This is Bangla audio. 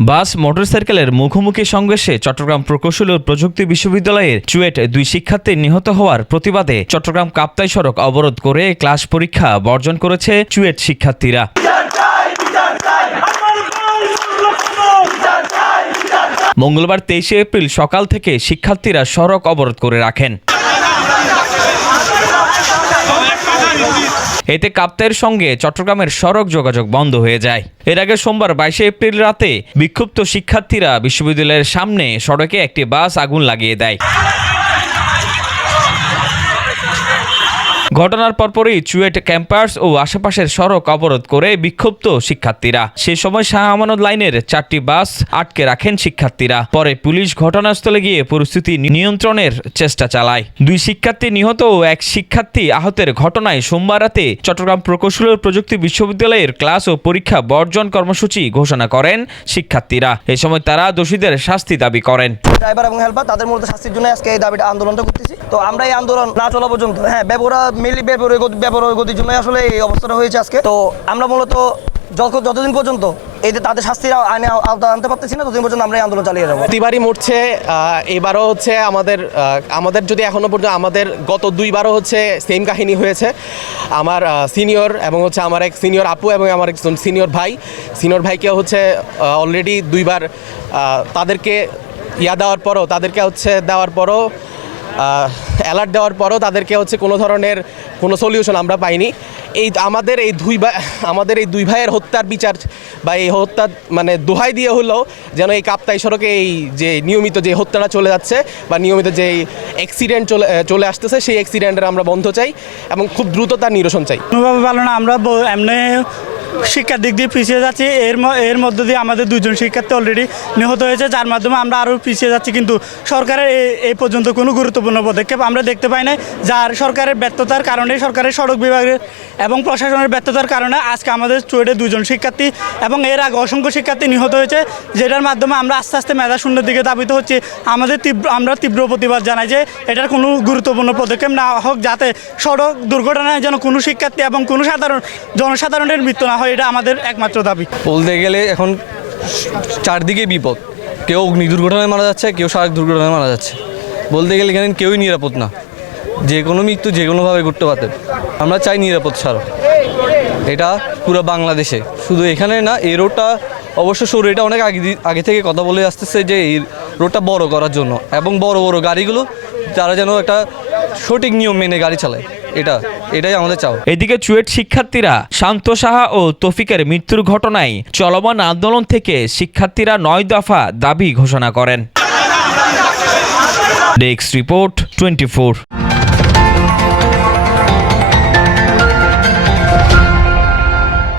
বাস মোটরসাইকেলের মুখোমুখি সংঘর্ষে চট্টগ্রাম প্রকৌশল ও প্রযুক্তি বিশ্ববিদ্যালয়ের চুয়েট 2 শিক্ষার্থী নিহত হওয়ার প্রতিবাদে চট্টগ্রাম কাপ্তাই সড়ক অবরোধ করে ক্লাস পরীক্ষা বর্জন করেছে চুয়েট শিক্ষার্থীরা। মঙ্গলবার 23 এপ্রিল সকাল থেকে শিক্ষার্থীরা সড়ক অবরোধ করে রাখেন। এতে কাপ্তাইয়ের সঙ্গে চট্টগ্রামের সড়ক যোগাযোগ বন্ধ হয়ে যায়। এর আগে সোমবার 22 এপ্রিল রাতে বিক্ষুব্ধ শিক্ষার্থীরা বিশ্ববিদ্যালয়ের সামনে সড়কে একটি বাস আগুন লাগিয়ে দেয়। ঘটনার পরপরই চুয়েট ক্যাম্পাস ও আশেপাশের সড়ক অবরোধ করে বিক্ষুব্ধ শিক্ষার্থীরা। সে সময় শাহ আমানত লাইনের 4টি বাস আটকে রাখেন শিক্ষার্থীরা। পরে পুলিশ ঘটনাস্থলে গিয়ে পরিস্থিতি নিয়ন্ত্রণের চেষ্টা চালায়। 2 শিক্ষার্থী নিহত ও 1 শিক্ষার্থী আহতের ঘটনায় সোমবার রাতে চট্টগ্রাম প্রকৌশল ও প্রযুক্তি বিশ্ববিদ্যালয়ের ক্লাস ও পরীক্ষা বর্জন কর্মসূচি ঘোষণা করেন শিক্ষার্থীরা। এ সময় তারা দোষীদের শাস্তি দাবি করেন। ড্রাইভার এবং হেল্পার তাদের মূলত শাস্তির জন্য আজকে এই দাবিটা আন্দোলনটা করতেছি। তো আমরা এই আন্দোলন না চলা পর্যন্ত ব্যবহার গতির জন্য আসলে এই অবস্থাটা হয়েছে আজকে। তো আমরা মূলত যতদিন পর্যন্ত এই যে তাদের শাস্তির আইনে আওতা আনতে পারতেছি না, ততদিন পর্যন্ত আমরা এই আন্দোলন চালিয়ে যাবো। প্রতিবারই মরছে, এবারও হচ্ছে আমাদের যদি এখনো পর্যন্ত আমাদের গত 2বারও হচ্ছে সেম কাহিনী হয়েছে। আমার সিনিয়র এবং হচ্ছে আমার এক সিনিয়র আপু এবং আমার একজন সিনিয়র ভাইকে হচ্ছে অলরেডি 2বার তাদেরকে দেওয়ার পরও অ্যালার্ট দেওয়ার পরও তাদেরকে হচ্ছে কোনো ধরনের কোনো সলিউশন আমরা পাইনি। আমাদের এই 2 ভাইয়ের হত্যার বিচার বা এই হত্যা মানে দোহাই দিয়ে হলেও যেন এই কাপ্তাই সড়কে এই যে নিয়মিত যে হত্যাটা চলে যাচ্ছে বা নিয়মিত যে অ্যাক্সিডেন্ট চলে আসতেছে, সেই অ্যাক্সিডেন্টের আমরা বন্ধ চাই এবং খুব দ্রুত তার নিরসন চাই। কোনোভাবে ভালো না, আমরা এমনি শিক্ষার দিক দিয়ে পিছিয়ে যাচ্ছি। এর মধ্য দিয়ে আমাদের 2জন শিক্ষার্থী অলরেডি নিহত হয়েছে, যার মাধ্যমে আমরা আরও পিছিয়ে যাচ্ছি। কিন্তু সরকারের এই পর্যন্ত কোনো গুরুত্বপূর্ণ পদক্ষেপ আমরা দেখতে পাই নাই, যার সরকারের ব্যর্থতার কারণে, সরকারের সড়ক বিভাগের এবং প্রশাসনের ব্যর্থতার কারণে আজকে আমাদের চুয়েটে 2জন শিক্ষার্থী এবং এর আগে অসংখ্য শিক্ষার্থী নিহত হয়েছে, যেটার মাধ্যমে আমরা আস্তে আস্তে মেধা শূন্যের দিকে ধাবিত হচ্ছি। আমরা তীব্র প্রতিবাদ জানাই যে এটার কোনো গুরুত্বপূর্ণ পদক্ষেপ না হোক, যাতে সড়ক দুর্ঘটনায় যেন কোনো শিক্ষার্থী এবং কোনো জনসাধারণের মৃত্যু না হয়, এটা আমাদের একমাত্র দাবি। বলতে গেলে এখন চারদিকে বিপদ, কেউ অগ্নি দুর্ঘটনায় মারা যাচ্ছে, কেউ সড়ক দুর্ঘটনায় মারা যাচ্ছে। বলতে গেলে এখানে কেউই নিরাপদ না, যে কোনো মৃত্যু যে কোনোভাবে করতে পারতেন। আমরা চাই নিরাপদ সড়ক, এটা পুরো বাংলাদেশে, শুধু এখানে না। এই রোডটা অবশ্য সরু, এটা অনেক আগে থেকে কথা বলে আসতেছে যে এই রোডটা বড় করার জন্য এবং বড় গাড়িগুলো তারা যেন একটা সঠিক নিয়ম মেনে গাড়ি চালায়, এটাই আমাদের চাও। এদিকে চুয়েট শিক্ষার্থীরা শান্ত সাহা ও তৌফিকের মৃত্যুর ঘটনায় চলমান আন্দোলন থেকে শিক্ষার্থীরা 9 দফা দাবি ঘোষণা করেন। Desk report 24।